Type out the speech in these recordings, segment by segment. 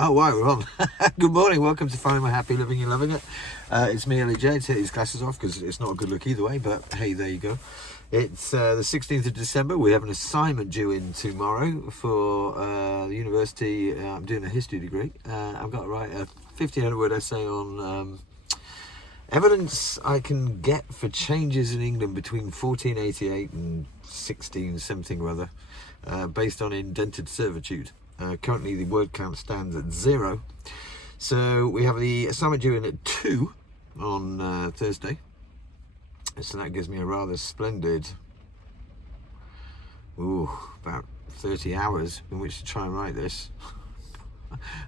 Oh, wow, we're on. Good morning, welcome to Finding My Happy Living and Loving It. It's me, Ellie J. Take these glasses off because it's not a good look either way, but hey, there you go. It's the 16th of December. We have an assignment due in tomorrow for the university. I'm doing a history degree. I've got to write a 1,500-word essay on evidence I can get for changes in England between 1488 and 16 something or other, based on indented servitude. Currently the word count stands at 0. So we have the assignment due in at 2 on Thursday. So that gives me a rather splendid, about 30 hours in which to try and write this.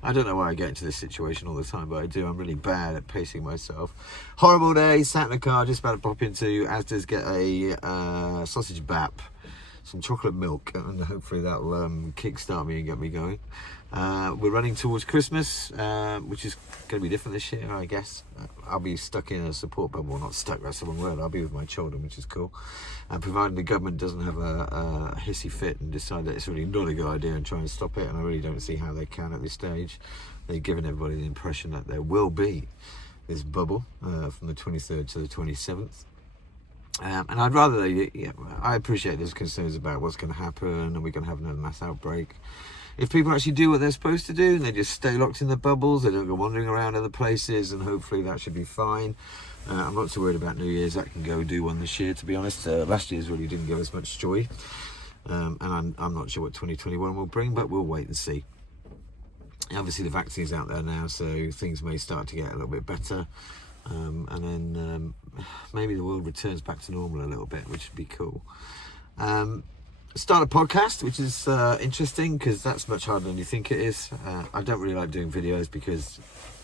I don't know why I get into this situation all the time, but I do. I'm really bad at pacing myself. Horrible day, sat in the car, just about to pop into Asda's, get a sausage bap, some chocolate milk, and hopefully that'll kick-start me and get me going. We're running towards Christmas, which is going to be different this year, I guess. I'll be stuck in a support bubble. Not stuck, that's the wrong word. I'll be with my children, which is cool. And providing the government doesn't have a hissy fit and decide that it's really not a good idea and try and stop it, and I really don't see how they can at this stage. They've given everybody the impression that there will be this bubble from the 23rd to the 27th. And I'd rather, I appreciate there's concerns about what's going to happen and we're going to have another mass outbreak. If people actually do what they're supposed to do and they just stay locked in their bubbles, they don't go wandering around other places, and hopefully that should be fine. I'm not too worried about New Year's. I can go do one this year, to be honest. Last year's really didn't give us much joy. And I'm not sure what 2021 will bring, but we'll wait and see. Obviously the vaccine's out there now, so things may start to get a little bit better. And then maybe the world returns back to normal a little bit, which would be cool. Start a podcast, which is interesting because that's much harder than you think it is. I don't really like doing videos because,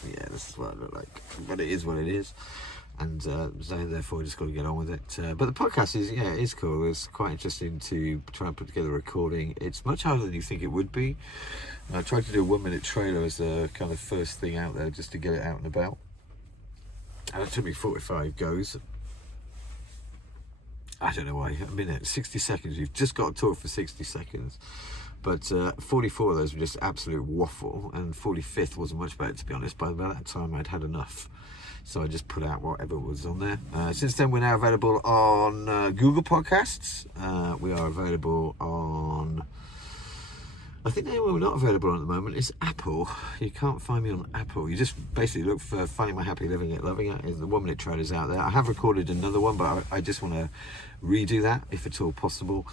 this is what I look like, but it is what it is. And so therefore I just got to get on with it. But the podcast is cool. It's quite interesting to try and put together a recording. It's much harder than you think it would be. I tried to do a 1-minute trailer as a kind of first thing out there just to get it out and about. And it took me 45 goes. I don't know why. A minute, 60 seconds. You've just got to talk for 60 seconds. But 44 of those were just absolute waffle. And 45th wasn't much better, to be honest. By that time, I'd had enough. So I just put out whatever was on there. Since then, we're now available on Google Podcasts. We are available on... I think the only one we're not available on at the moment is Apple. You can't find me on Apple. You just basically look for Finding My Happy Living It, Loving It. The 1-minute trailer's out there. I have recorded another one, but I just want to redo that, if at all possible.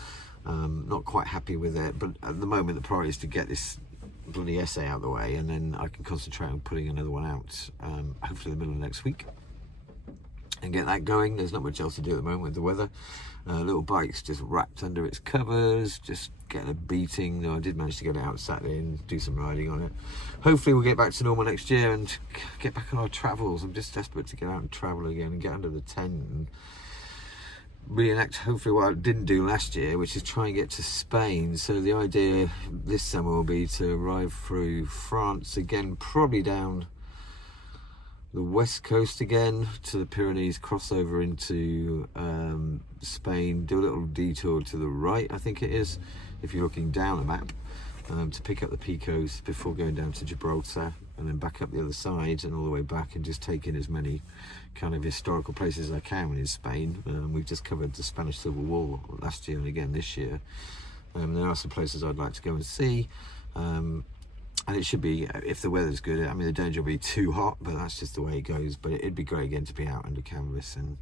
Not quite happy with it, but at the moment the priority is to get this bloody essay out of the way, and then I can concentrate on putting another one out, hopefully in the middle of next week, and get that going. There's not much else to do at the moment with the weather. Little bike's just wrapped under its covers, just getting a beating. Though I did manage to get it out Saturday and do some riding on it. Hopefully we'll get back to normal next year and get back on our travels. I'm just desperate to get out and travel again and get under the tent and reenact hopefully what I didn't do last year, which is try and get to Spain. So the idea this summer will be to arrive through France again, probably down the west coast again to the Pyrenees, cross over into Spain, do a little detour to the right, I think it is, if you're looking down a map, to pick up the Picos before going down to Gibraltar, and then back up the other side and all the way back, and just take in as many kind of historical places as I can in Spain. We've just covered the Spanish Civil War last year and again this year. There are some places I'd like to go and see. And it should be, if the weather's good, I mean, the danger will be too hot, but that's just the way it goes. But it'd be great again to be out under canvas and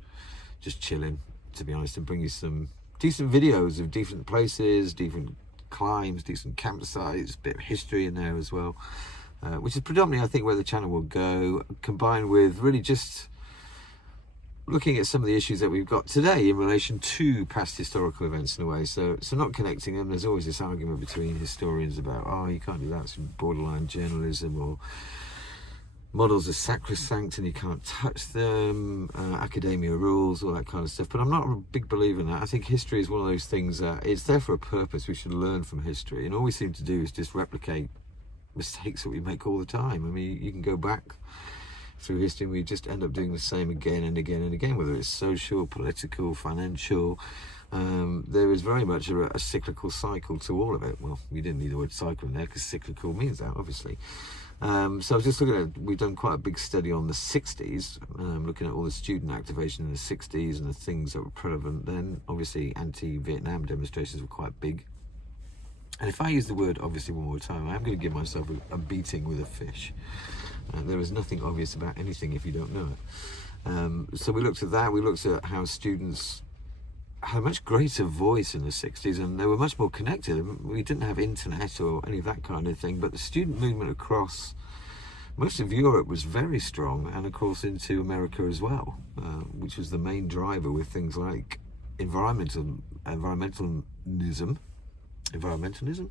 just chilling, to be honest, and bring you some decent videos of different places, different climbs, decent campsites, a bit of history in there as well, which is predominantly, I think, where the channel will go, combined with really just looking at some of the issues that we've got today in relation to past historical events in a way. So not connecting them. There's always this argument between historians about, you can't do that, it's borderline journalism, or models are sacrosanct and you can't touch them, academia rules, all that kind of stuff. But I'm not a big believer in that. I think history is one of those things that it's there for a purpose. We should learn from history, and all we seem to do is just replicate mistakes that we make all the time. I mean, you can go back through history and we just end up doing the same again and again and again, whether it's social, political, financial, there is very much a cyclical cycle to all of it. Well, we didn't need the word cycle in there because cyclical means that, obviously. So I was just looking at, we've done quite a big study on the 60s, looking at all the student activation in the 60s and the things that were prevalent then. Obviously, anti-Vietnam demonstrations were quite big. And if I use the word obviously one more time, I'm going to give myself a beating with a fish. There is nothing obvious about anything if you don't know it. So we looked at that. We looked at how students had a much greater voice in the 60s, and they were much more connected. We didn't have internet or any of that kind of thing, but the student movement across most of Europe was very strong, and of course into America as well, which was the main driver with things like environmentalism,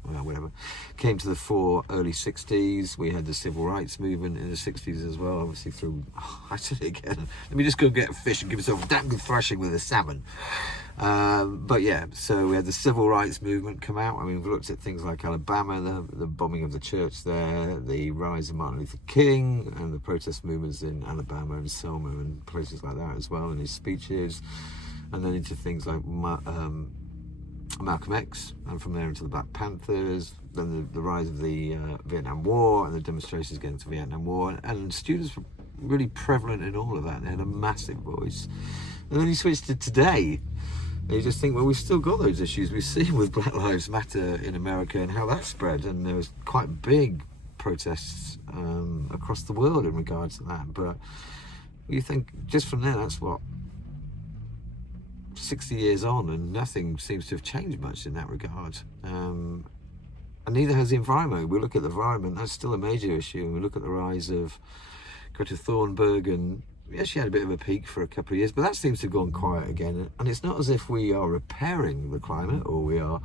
well, whatever, came to the fore early 60s. We had the civil rights movement in the 60s as well, obviously through, I said it again, let me just go get a fish and give myself a damn good thrashing with a salmon. But yeah, so we had the civil rights movement come out. I mean, we've looked at things like Alabama, the bombing of the church there, the rise of Martin Luther King, and the protest movements in Alabama and Selma and places like that as well, and his speeches, and then into things like Malcolm X, and from there into the Black Panthers, then the rise of the Vietnam War and the demonstrations against the Vietnam War, and students were really prevalent in all of that. They had a massive voice. And then you switch to today, and you just think, well, we've still got those issues. We've seen with Black Lives Matter in America and how that spread, and there was quite big protests across the world in regards to that. But you think, just from there, that's what, 60 years on, and nothing seems to have changed much in that regard. And neither has the environment. We look at the environment, that's still a major issue. And we look at the rise of Greta Thunberg, and yeah, she had a bit of a peak for a couple of years, but that seems to have gone quiet again. And it's not as if we are repairing the climate or we are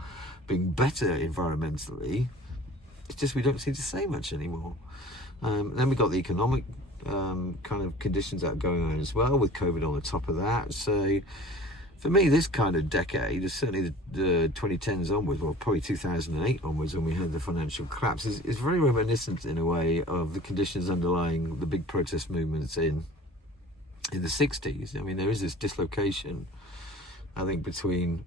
being better environmentally. It's just we don't seem to say much anymore. Then we got the economic kind of conditions that are going on as well, with COVID on the top of that. So for me, this kind of decade, is certainly the 2010s onwards, well, probably 2008 onwards, when we had the financial collapse, is very reminiscent in a way of the conditions underlying the big protest movements in the 60s. I mean, there is this dislocation, I think, between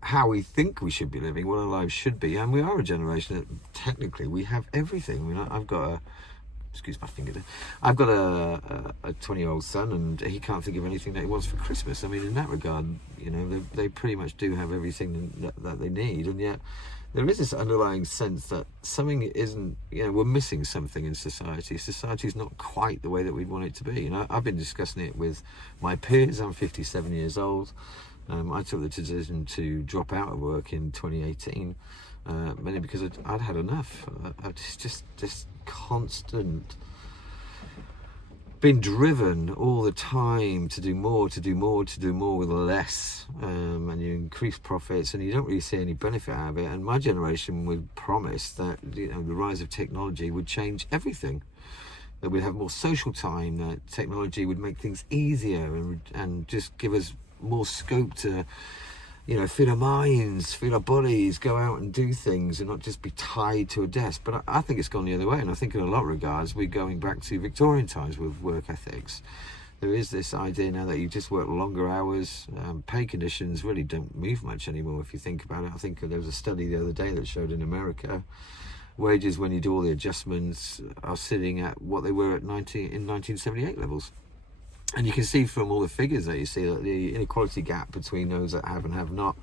how we think we should be living, what our lives should be, and we are a generation that technically we have everything. I mean, I've got excuse my finger there. I've got a 20-year-old son, and he can't think of anything that he wants for Christmas. I mean, in that regard, you know, they pretty much do have everything that they need, and yet there is this underlying sense that something isn't, you know, we're missing something in society. Society's not quite the way that we'd want it to be. You know, I've been discussing it with my peers. I'm 57 years old. I took the decision to drop out of work in 2018, mainly because I'd had enough. Just this constant, being driven all the time to do more with less, and you increase profits and you don't really see any benefit out of it. And my generation would promise that, you know, the rise of technology would change everything, that we'd have more social time, that technology would make things easier and just give us more scope to, you know, feed our minds, feed our bodies, go out and do things and not just be tied to a desk. But I think it's gone the other way, and I think in a lot of regards we're going back to Victorian times with work ethics. There is this idea now that you just work longer hours. Pay conditions really don't move much anymore if you think about it. I think there was a study the other day that showed in America, wages, when you do all the adjustments, are sitting at what they were at 1978 levels. And you can see from all the figures that you see that the inequality gap between those that have and have not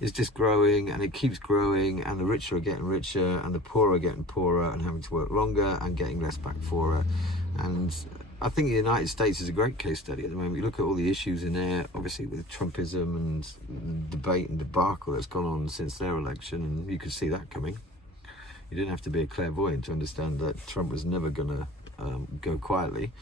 is just growing, and it keeps growing, and the richer are getting richer and the poorer are getting poorer and having to work longer and getting less back for it. And I think the United States is a great case study at the moment. You look at all the issues in there, obviously with Trumpism and the debate and debacle that's gone on since their election, and you could see that coming. You didn't have to be a clairvoyant to understand that Trump was never going to go quietly.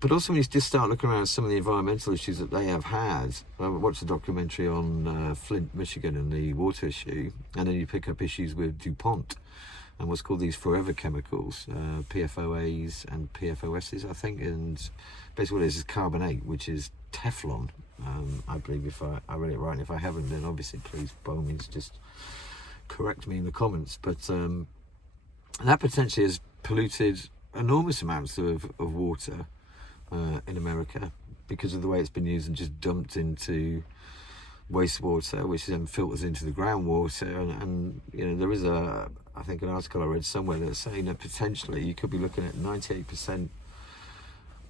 But also when you just start looking around at some of the environmental issues that they have had. I watched a documentary on Flint, Michigan and the water issue, and then you pick up issues with DuPont and what's called these forever chemicals, PFOAs and PFOSs, I think, and basically what it is carbonate, which is Teflon, I believe, if I read it right. And if I haven't, then obviously please by all means just correct me in the comments. But that potentially has polluted enormous amounts of water in America, because of the way it's been used and just dumped into wastewater, which then filters into the groundwater. And you know, there is I think an article I read somewhere that's saying that potentially you could be looking at 98%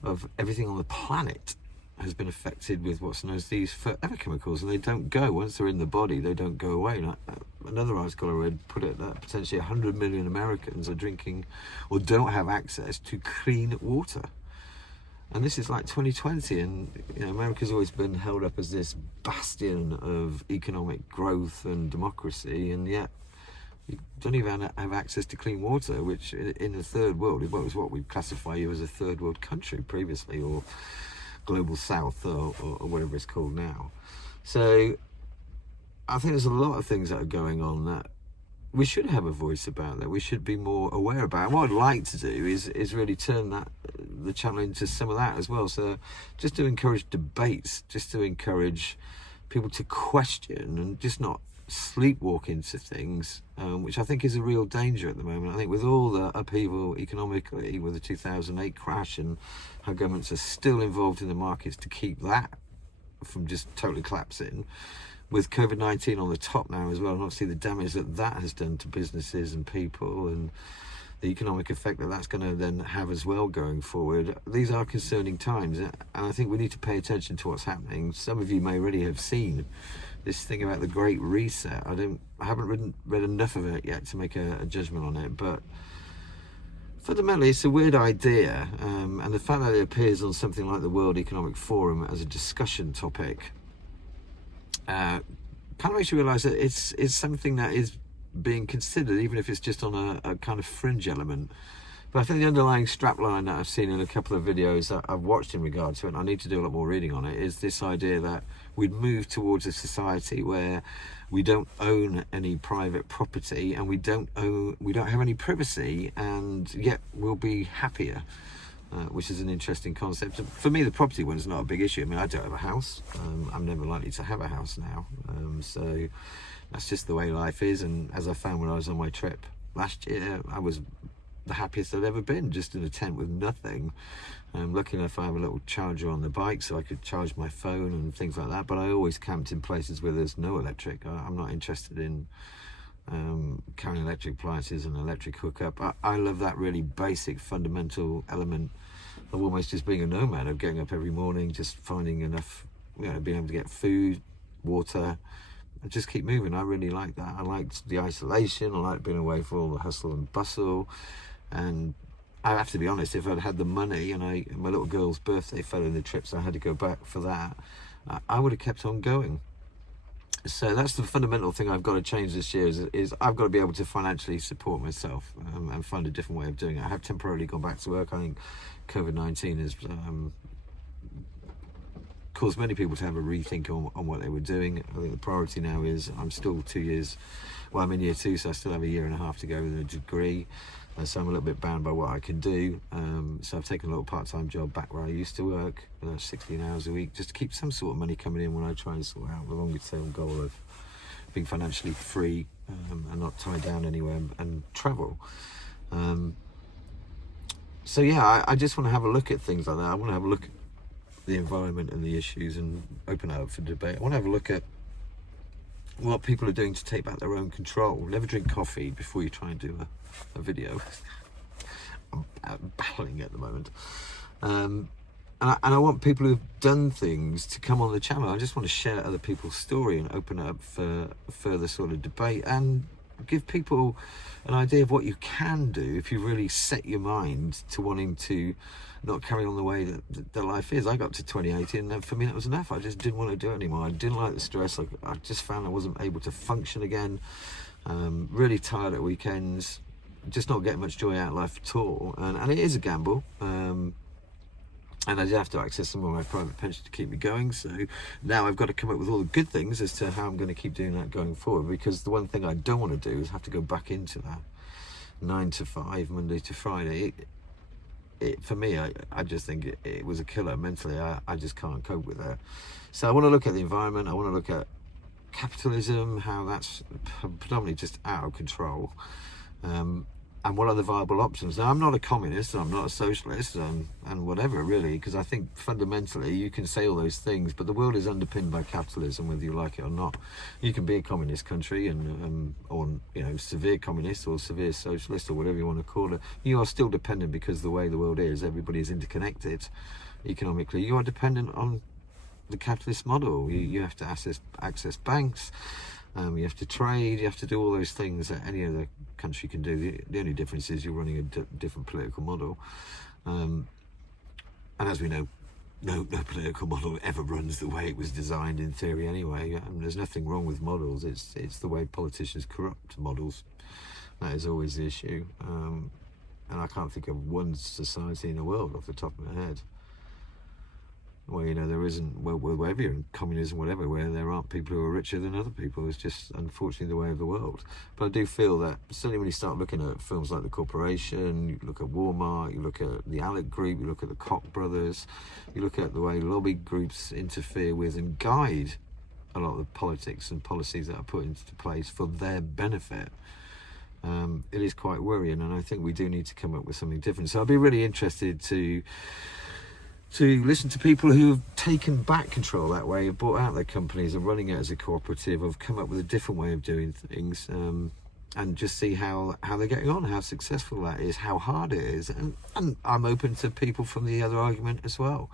of everything on the planet has been affected with what's known as these forever chemicals, and they don't go. Once they're in the body, they don't go away. And another article I read put it that potentially 100 million Americans are drinking or don't have access to clean water. And this is like 2020, and you know, America's always been held up as this bastion of economic growth and democracy, and yet you don't even have access to clean water, which in the third world, it was what we classify you as a third world country previously, or global south, or whatever it's called now. So I think there's a lot of things that are going on that we should have a voice about, that we should be more aware about. And what I'd like to do is really turn the channel into some of that as well. So just to encourage debates, just to encourage people to question and just not sleepwalk into things, which I think is a real danger at the moment. I think with all the upheaval economically, with the 2008 crash, and how governments are still involved in the markets to keep that from just totally collapsing, with COVID-19 on the top now as well, and obviously the damage that has done to businesses and people, and the economic effect that's going to then have as well going forward. These are concerning times, and I think we need to pay attention to what's happening. Some of you may already have seen this thing about the Great Reset. I haven't read enough of it yet to make a judgment on it, but fundamentally it's a weird idea, and the fact that it appears on something like the World Economic Forum as a discussion topic kind of makes you realise that it's something that is being considered, even if it's just on a kind of fringe element. But I think the underlying strapline that I've seen in a couple of videos that I've watched in regard to it, and I need to do a lot more reading on it, is this idea that we'd move towards a society where we don't own any private property, and we don't have any privacy, and yet we'll be happier, which is an interesting concept. For me, the property one's not a big issue. I mean, I don't have a house. I'm never likely to have a house now, so that's just the way life is. And as I found when I was on my trip last year, I was the happiest I'd ever been, just in a tent with nothing. Lucky enough I have a little charger on the bike so I could charge my phone and things like that, but I always camped in places where there's no electric. I'm not interested in carrying electric appliances and electric hookup. I love that really basic fundamental element of almost just being a nomad, of getting up every morning, just finding enough, you know, being able to get food, water, and just keep moving. I really like that. I liked the isolation. I like being away from all the hustle and bustle. And I have to be honest, if I'd had the money and my little girl's birthday fell in the trip, so I had to go back for that, I would have kept on going. So that's the fundamental thing I've got to change this year, is I've got to be able to financially support myself, and find a different way of doing it. I have temporarily gone back to work. I think COVID-19 has caused many people to have a rethink on what they were doing. I think the priority now is, I'm still 2 years, well, I'm in year 2, so I still have a year and a half to go with a degree. So I'm a little bit bound by what I can do. So I've taken a little part-time job back where I used to work, 16 hours a week, just to keep some sort of money coming in when I try and sort out the longer-term goal of being financially free, and not tied down anywhere, and travel. So yeah, I just want to have a look at things like that. I want to have a look at the environment and the issues and open it up for debate. I want to have a look at what people are doing to take back their own control. Never drink coffee before you try and do a video. I'm battling at the moment. And I want people who've done things to come on the channel. I just want to share other people's story and open it up for further sort of debate, and give people an idea of what you can do if you really set your mind to wanting to not carry on the way that life is. I got to 2018 and for me that was enough. I just didn't want to do it anymore. I didn't like the stress. I just found I wasn't able to function again. Really tired at weekends, just not getting much joy out of life at all. And it is a gamble. And I did have to access some of my private pension to keep me going. So now I've got to come up with all the good things as to how I'm going to keep doing that going forward. Because the one thing I don't want to do is have to go back into that 9 to 5, Monday to Friday. For me, I just think it was a killer mentally. I just can't cope with that. So I want to look at the environment. I want to look at capitalism, how that's predominantly just out of control. And and what are the viable options? Now, I'm not a communist, I'm not a socialist, and whatever, really, because I think fundamentally you can say all those things, but the world is underpinned by capitalism, whether you like it or not. You can be a communist country, or severe communist or severe socialist or whatever you want to call it. You are still dependent, because the way the world is, everybody is interconnected economically. You are dependent on the capitalist model. You have to access banks. You have to trade, you have to do all those things that any other country can do. The only difference is you're running a different political model. And as we know, no political model ever runs the way it was designed in theory anyway. There's nothing wrong with models, it's the way politicians corrupt models. That is always the issue. And I can't think of one society in the world off the top of my head where there isn't, wherever you're in communism, whatever, where there aren't people who are richer than other people. It's just unfortunately the way of the world. But I do feel that certainly when you start looking at films like The Corporation, you look at Walmart, you look at the Alec Group, you look at the Koch brothers, you look at the way lobby groups interfere with and guide a lot of the politics and policies that are put into place for their benefit. It is quite worrying, and I think we do need to come up with something different. So I'd be really interested to listen to people who have taken back control that way, have bought out their companies and running it as a cooperative, have come up with a different way of doing things, and just see how they're getting on, how successful that is, how hard it is. And I'm open to people from the other argument as well.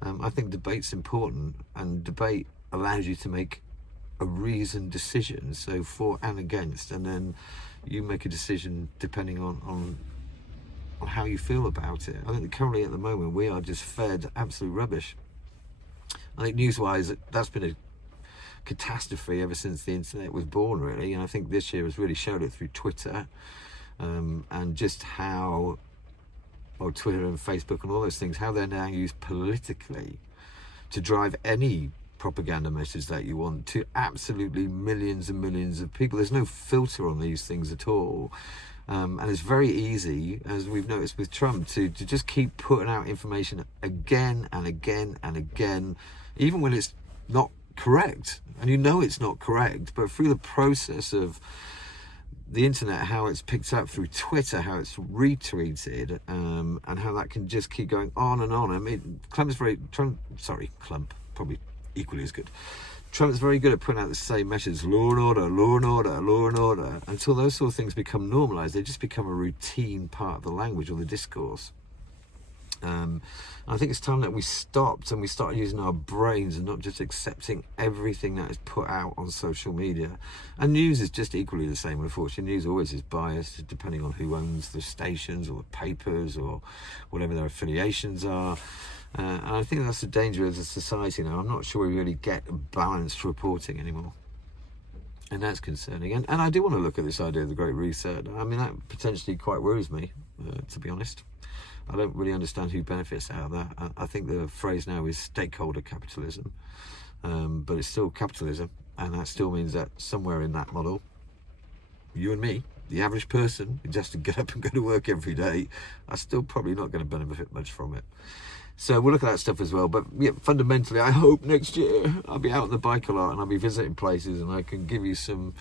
I think debate's important, and debate allows you to make a reasoned decision, so for and against, and then you make a decision depending on how you feel about it. I think that currently at the moment we are just fed absolute rubbish. I think news-wise that's been a catastrophe ever since the internet was born, really, and I think this year has really showed it through Twitter, and just how Twitter and Facebook and all those things, how they're now used politically to drive any propaganda message that you want to absolutely millions and millions of people. There's no filter on these things at all. And it's very easy, as we've noticed with Trump, to just keep putting out information again and again and again, even when it's not correct. And it's not correct, but through the process of the internet, how it's picked up through Twitter, how it's retweeted, and how that can just keep going on and on. I mean, Trump, probably equally as good. Trump's very good at putting out the same message, law and order, law and order, law and order, until those sort of things become normalised. They just become a routine part of the language or the discourse. I think it's time that we stopped and we started using our brains and not just accepting everything that is put out on social media. And news is just equally the same, unfortunately. News always is biased, depending on who owns the stations or the papers or whatever their affiliations are. And I think that's the danger of the society now. I'm not sure we really get balanced reporting anymore. And that's concerning. And I do want to look at this idea of the Great Reset. I mean, that potentially quite worries me, to be honest. I don't really understand who benefits out of that. I think the phrase now is stakeholder capitalism, but it's still capitalism, and that still means that somewhere in that model, you and me, the average person who just has to get up and go to work every day, are still probably not going to benefit much from it. So we'll look at that stuff as well. But yeah, fundamentally, I hope next year I'll be out on the bike a lot and I'll be visiting places and I can give you some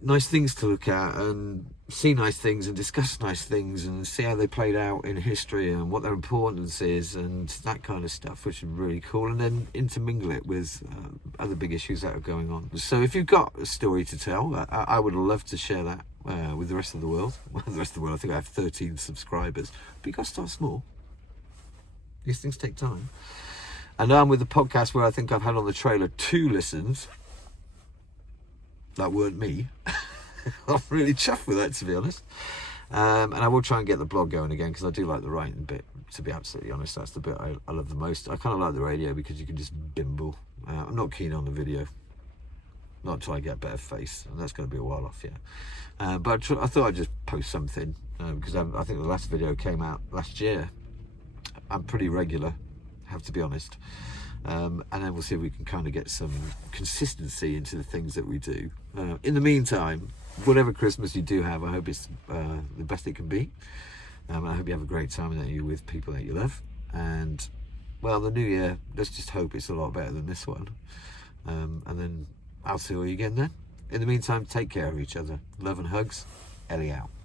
nice things to look at and see nice things and discuss nice things and see how they played out in history and what their importance is and that kind of stuff, which is really cool, and then intermingle it with other big issues that are going on. So if you've got a story to tell, I would love to share that with the rest of the world. Well, the rest of the world, I think I have 13 subscribers, but you've got to start small. These things take time. And now I'm with the podcast where I think I've had on the trailer 2 listens. That weren't me. I'm really chuffed with that, to be honest. And I will try and get the blog going again because I do like the writing bit, to be absolutely honest. That's the bit I love the most. I kind of like the radio because you can just bimble. I'm not keen on the video. Not until I get a better face, and that's going to be a while off, yeah. But I thought I'd just post something because I think the last video came out last year. I'm pretty regular, have to be honest. And then we'll see if we can kind of get some consistency into the things that we do. In the meantime, whatever Christmas you do have, I hope it's the best it can be. I hope you have a great time and that you're with people that you love. And, well, the new year, let's just hope it's a lot better than this one. And then I'll see you again then. In the meantime, take care of each other. Love and hugs. Ellie out.